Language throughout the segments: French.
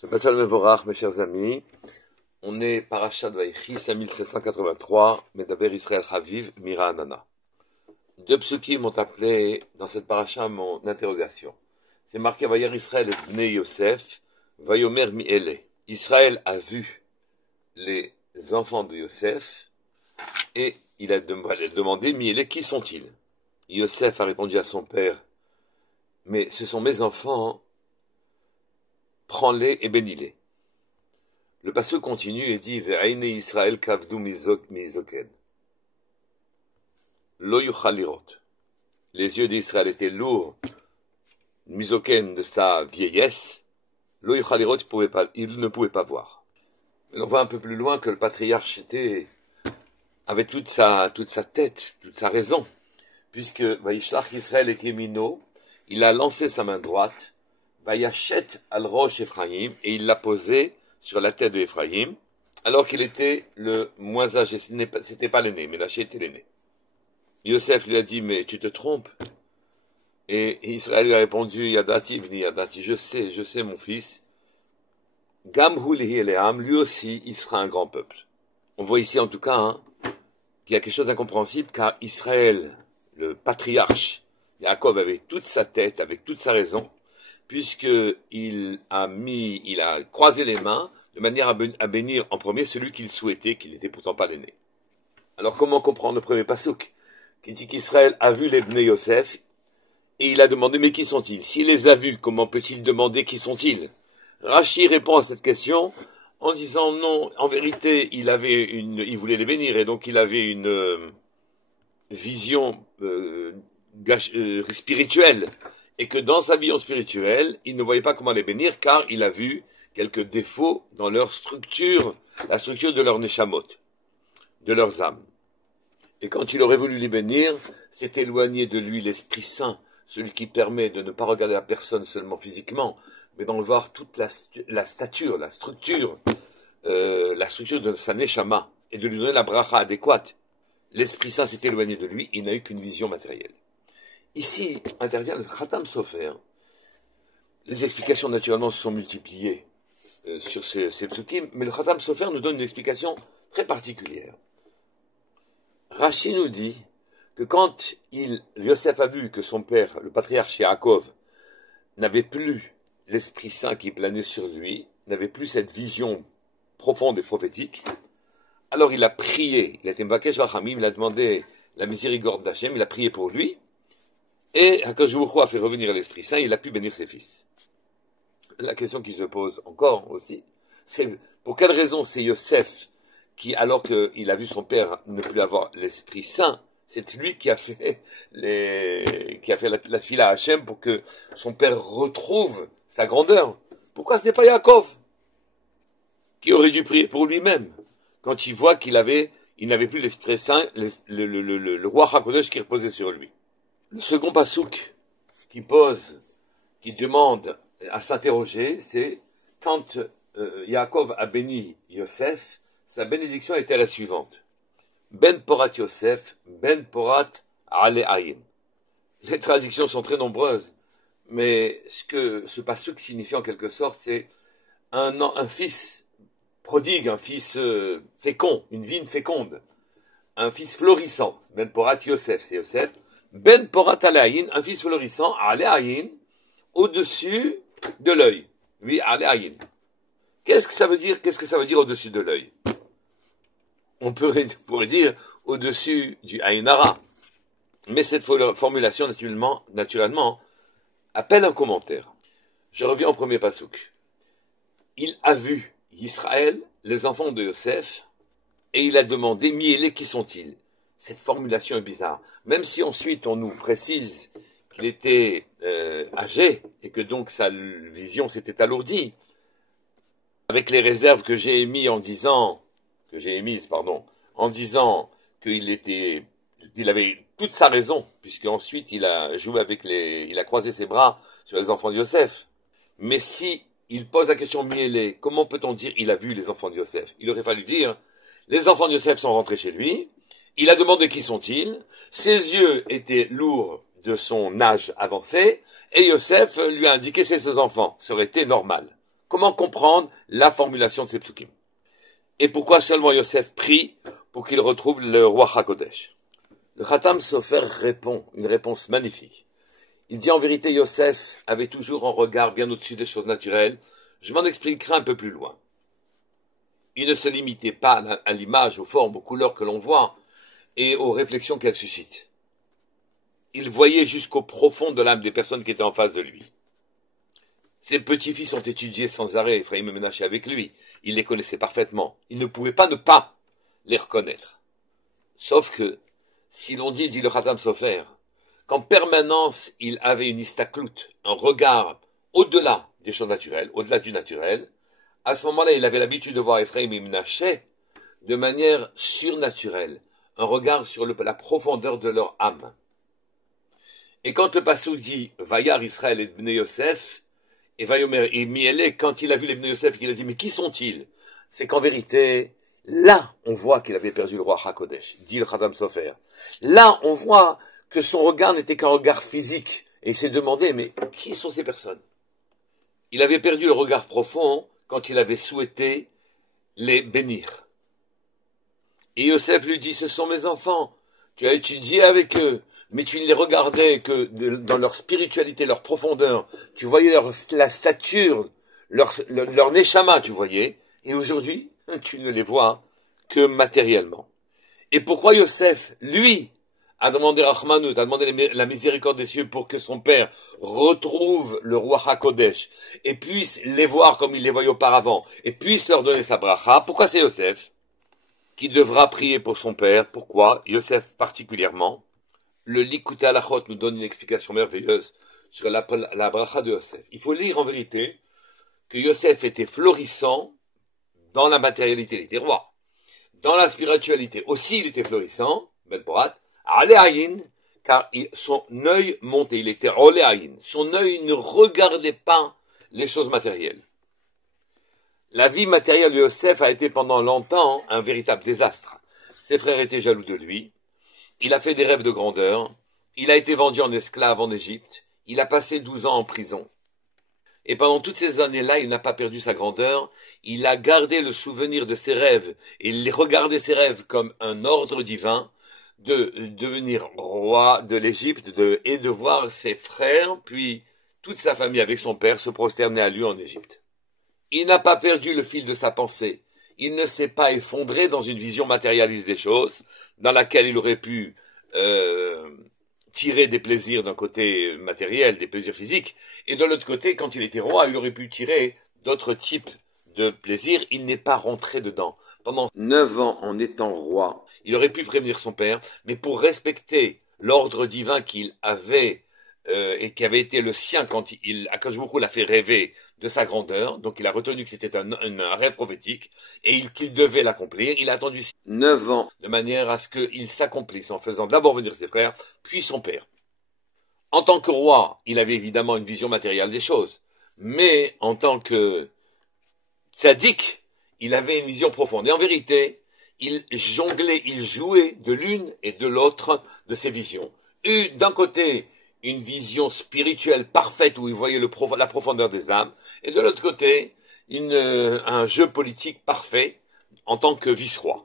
Shabbat Shalom Mevorach, mes chers amis. On est Parashat Vaïchi, 5783, Medaber Israël Chaviv, Mira Anana. Deux psukim m'ont appelé dans cette paracha mon interrogation. C'est marqué Vayar Israël et Bnei Yosef, Vayomer Mi'ele. Israël a vu les enfants de Yosef et il a demandé Mi'ele, qui sont-ils? Yosef a répondu à son père, mais ce sont mes enfants, prends-les et bénis-les. Le pasteur continue et dit Ve'aine Israël kavdu mizoken. Lo yuchal lirot. Les yeux d'Israël étaient lourds, mizoken de sa vieillesse. Lo yuchal lirot, il ne pouvait pas voir. Mais on voit un peu plus loin que le patriarche avait toute sa tête, toute sa raison, puisque Vaishlach Israël et Yemino, il a lancé sa main droite. Vayachet al rosh Ephraim, et il l'a posé sur la tête de Ephraim, alors qu'il était le moins âgé, c'était pas l'aîné, mais Ménaché était l'aîné. Yosef lui a dit, mais tu te trompes. Et Israël lui a répondu, Yadati bni Yadati, je sais mon fils. Gam hu lehi eleam, lui aussi, il sera un grand peuple. On voit ici en tout cas qu'il y a quelque chose d'incompréhensible, car Israël, le patriarche, Yaakov, avec toute sa tête, avec toute sa raison, puisqu'il a croisé les mains de manière à bénir en premier celui qu'il souhaitait, qu'il n'était pourtant pas l'aîné. Alors comment comprendre le premier pasouk qui dit qu'Israël a vu les Bnei Yosef et il a demandé mais qui sont-ils? S'il les a vus, comment peut-il demander qui sont-ils? Rachi répond à cette question en disant non, en vérité il voulait les bénir et donc il avait une vision spirituelle. Et que dans sa vision spirituelle, il ne voyait pas comment les bénir, car il a vu quelques défauts dans leur structure, la structure de leur neshamot, de leurs âmes. Et quand il aurait voulu les bénir, c'est éloigner de lui l'Esprit Saint, celui qui permet de ne pas regarder la personne seulement physiquement, mais d'en voir toute la stature, la structure de sa neshama, et de lui donner la bracha adéquate. L'Esprit Saint s'est éloigné de lui, il n'a eu qu'une vision matérielle. Ici intervient le Khatam Sofer. Les explications naturellement se sont multipliées sur ces psukim, mais le Khatam Sofer nous donne une explication très particulière. Rashi nous dit que quand Yosef a vu que son père, le patriarche Yaakov, n'avait plus l'Esprit Saint qui planait sur lui, n'avait plus cette vision profonde et prophétique, alors il a prié, il a été Mvakesh Rachamim, il a demandé la miséricorde d'Hachem, il a prié pour lui, et Akadosh Baruch Hu a fait revenir l'Esprit Saint, il a pu bénir ses fils. La question qui se pose encore aussi, c'est pour quelle raison c'est Yosef qui, alors qu'il a vu son père ne plus avoir l'Esprit Saint, c'est lui qui a fait la fila à Hachem pour que son père retrouve sa grandeur. Pourquoi ce n'est pas Yaakov qui aurait dû prier pour lui-même quand il voit qu'il n'avait plus l'Esprit Saint, le roi HaKodesh qui reposait sur lui. Le second pasouk qui demande à s'interroger, c'est quand Yaakov a béni Yosef, sa bénédiction était la suivante. Ben porat Yosef, ben porat ale ayin. Les traductions sont très nombreuses, mais ce que ce pasouk signifie en quelque sorte, c'est un fils prodigue, un fils fécond, une vigne féconde, un fils florissant. Ben porat Yosef, c'est Yosef. Ben porat alayin, un fils florissant, alayin, au-dessus de l'œil. Oui, alayin. Qu'est-ce que ça veut dire au-dessus de l'œil? On pourrait dire au-dessus du ayinara. Mais cette formulation, naturellement, appelle un commentaire. Je reviens au premier pasouk. Il a vu Israël, les enfants de Yosef, et il a demandé, Mi'ele, qui sont-ils? Cette formulation est bizarre. Même si ensuite on nous précise qu'il était âgé et que donc sa vision s'était alourdie, avec les réserves que j'ai émises en disant qu'il avait toute sa raison, puisque ensuite il a croisé ses bras sur les enfants de Yosef. Mais si il pose la question Mi'ele, comment peut-on dire il a vu les enfants de Yosef? Il aurait fallu dire les enfants de Yosef sont rentrés chez lui. Il a demandé qui sont-ils, ses yeux étaient lourds de son âge avancé, et Yosef lui a indiqué c'est ses enfants, ça aurait été normal. Comment comprendre la formulation de ces psukim? Et pourquoi seulement Yosef prie pour qu'il retrouve le roi HaKodesh? Le Khatam Sofer répond, une réponse magnifique. Il dit en vérité, Yosef avait toujours un regard bien au-dessus des choses naturelles. Je m'en expliquerai un peu plus loin. Il ne se limitait pas à l'image, aux formes, aux couleurs que l'on voit et aux réflexions qu'elles suscitent. Il voyait jusqu'au profond de l'âme des personnes qui étaient en face de lui. Ses petits-fils ont étudié sans arrêt Ephraim et Menaché avec lui. Il les connaissait parfaitement. Il ne pouvait pas ne pas les reconnaître. Sauf que, si l'on dit le Khatam Sofer, qu'en permanence il avait une istaklout, un regard au-delà des choses naturelles, au-delà du naturel, à ce moment-là il avait l'habitude de voir Ephraim et Menaché de manière surnaturelle, un regard sur la profondeur de leur âme. Et quand le Passouk dit Vayar Israël et Bnei Yosef, et Vayomer et Miele, quand il a vu les Bnei Yosef, il a dit mais qui sont-ils? C'est qu'en vérité, là on voit qu'il avait perdu le roi HaKodesh, dit le Khatam Sofer. Là on voit que son regard n'était qu'un regard physique, et il s'est demandé mais qui sont ces personnes? Il avait perdu le regard profond quand il avait souhaité les bénir. Et Yosef lui dit ce sont mes enfants, tu as étudié avec eux, mais tu ne les regardais que dans leur spiritualité, leur profondeur, tu voyais la stature, leur neshama, tu voyais, et aujourd'hui, tu ne les vois que matériellement. Et pourquoi Yosef, lui, a demandé Rachmanout, a demandé la miséricorde des cieux pour que son père retrouve le roi HaKodesh, et puisse les voir comme il les voyait auparavant, et puisse leur donner sa bracha? Pourquoi c'est Yosef qui devra prier pour son père? Pourquoi Yosef particulièrement? Le Likutei Halachot nous donne une explication merveilleuse sur la bracha de Yosef. Il faut lire en vérité que Yosef était florissant dans la matérialité, il était roi. Dans la spiritualité aussi, il était florissant, Ben Porat, Aléaïn, car son œil montait, il était Oléaïn. Son œil ne regardait pas les choses matérielles. La vie matérielle de Yosef a été pendant longtemps un véritable désastre. Ses frères étaient jaloux de lui. Il a fait des rêves de grandeur. Il a été vendu en esclave en Égypte. Il a passé 12 ans en prison. Et pendant toutes ces années-là, il n'a pas perdu sa grandeur. Il a gardé le souvenir de ses rêves. Et il regardait ses rêves comme un ordre divin de devenir roi de l'Égypte et de voir ses frères, puis toute sa famille avec son père se prosterner à lui en Égypte. Il n'a pas perdu le fil de sa pensée. Il ne s'est pas effondré dans une vision matérialiste des choses, dans laquelle il aurait pu tirer des plaisirs d'un côté matériel, des plaisirs physiques, et de l'autre côté, quand il était roi, il aurait pu tirer d'autres types de plaisirs. Il n'est pas rentré dedans. Pendant 9 ans, en étant roi, il aurait pu prévenir son père, mais pour respecter l'ordre divin qu'il avait et qui avait été le sien quand Akadosh Baruch Hu l'a fait rêver de sa grandeur, donc il a retenu que c'était un rêve prophétique, et qu'il devait l'accomplir. Il a attendu 9 ans, de manière à ce qu'il s'accomplisse, en faisant d'abord venir ses frères, puis son père. En tant que roi, il avait évidemment une vision matérielle des choses, mais en tant que tzaddik, il avait une vision profonde. Et en vérité, il jonglait, il jouait de l'une et de l'autre de ces visions. D'un côté, une vision spirituelle parfaite où il voyait la profondeur des âmes, et de l'autre côté, un jeu politique parfait en tant que vice-roi,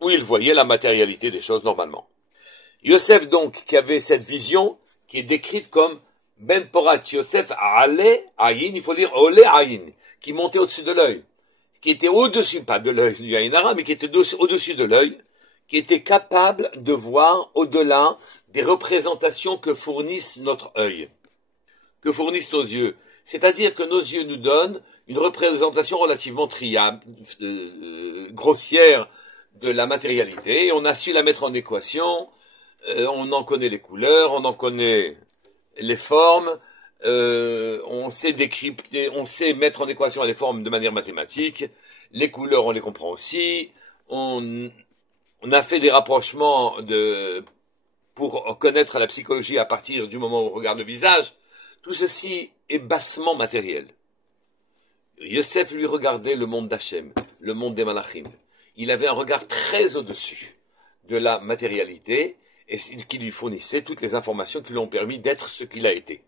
où il voyait la matérialité des choses normalement. Yosef donc, qui avait cette vision, qui est décrite comme Ben Porat Yosef Ale Ayin, il faut lire Ole Ayin, qui montait au-dessus de l'œil, qui était au-dessus, pas de l'œil du Ayin Hara, mais qui était au-dessus de l'œil, qui était capable de voir au-delà des représentations que fournissent notre œil, que fournissent nos yeux. C'est-à-dire que nos yeux nous donnent une représentation relativement grossière de la matérialité, et on a su la mettre en équation, on en connaît les couleurs, on en connaît les formes, on sait décrypter, on sait mettre en équation les formes de manière mathématique, les couleurs on les comprend aussi, on a fait des rapprochements pour connaître la psychologie à partir du moment où on regarde le visage. Tout ceci est bassement matériel. Yosef lui regardait le monde d'Hachem, le monde des Malachim. Il avait un regard très au-dessus de la matérialité et qui lui fournissait toutes les informations qui lui ont permis d'être ce qu'il a été.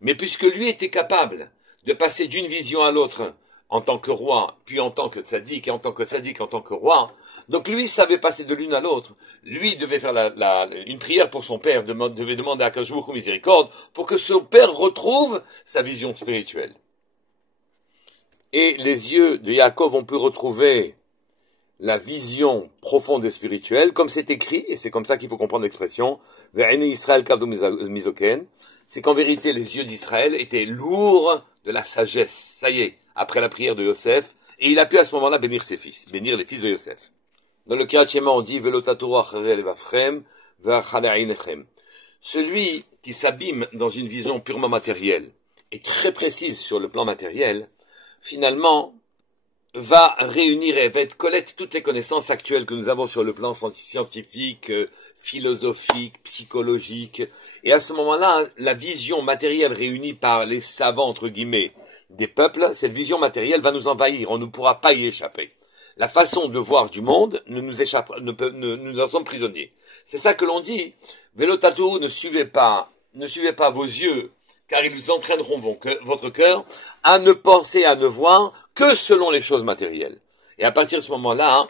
Mais puisque lui était capable de passer d'une vision à l'autre en tant que roi, puis en tant que tzaddik, et en tant que tzaddik, en tant que roi. Donc lui savait passer de l'une à l'autre. Lui devait faire une prière pour son père, devait demander à Akadosh Baruch Hu miséricorde, pour que son père retrouve sa vision spirituelle. Et les yeux de Yaakov ont pu retrouver la vision profonde et spirituelle, comme c'est écrit, et c'est comme ça qu'il faut comprendre l'expression, Ve'enu Israël kavdu mizoken, c'est qu'en vérité les yeux d'Israël étaient lourds de la sagesse. Ça y est, après la prière de Yosef, et il a pu à ce moment-là bénir ses fils, bénir les fils de Yosef. Dans le Kirat Shema, on dit Velotaturu acharei levavchem ve'achalei einechem. Celui qui s'abîme dans une vision purement matérielle et très précise sur le plan matériel, finalement, va réunir et va être collecte toutes les connaissances actuelles que nous avons sur le plan scientifique, philosophique, psychologique. Et à ce moment-là, la vision matérielle réunie par les savants, entre guillemets, des peuples, cette vision matérielle va nous envahir, on ne pourra pas y échapper. La façon de voir du monde nous en sommes prisonniers. C'est ça que l'on dit. Velotaturu, ne suivez pas vos yeux, car ils vous entraîneront votre cœur à ne penser, à ne voir que selon les choses matérielles. Et à partir de ce moment-là,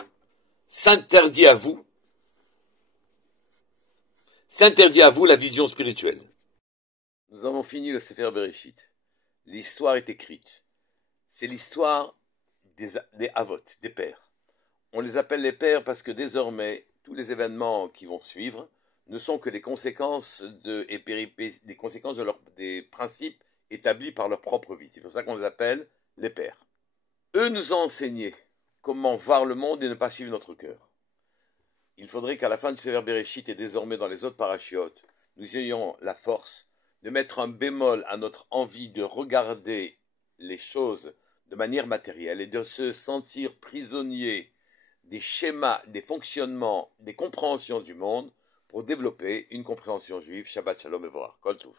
s'interdit à vous la vision spirituelle. Nous avons fini le Sefer Bereshit. L'histoire est écrite. C'est l'histoire des Avot, des pères. On les appelle les pères parce que désormais, tous les événements qui vont suivre ne sont que les conséquences des principes établis par leur propre vie. C'est pour ça qu'on les appelle les pères. Eux nous ont enseigné comment voir le monde et ne pas suivre notre cœur. Il faudrait qu'à la fin du Sefer Bereshit et désormais dans les autres parachiotes, nous ayons la force de mettre un bémol à notre envie de regarder les choses de manière matérielle et de se sentir prisonnier des schémas, des fonctionnements, des compréhensions du monde pour développer une compréhension juive. Shabbat Shalom et Vorach. Kol Tov.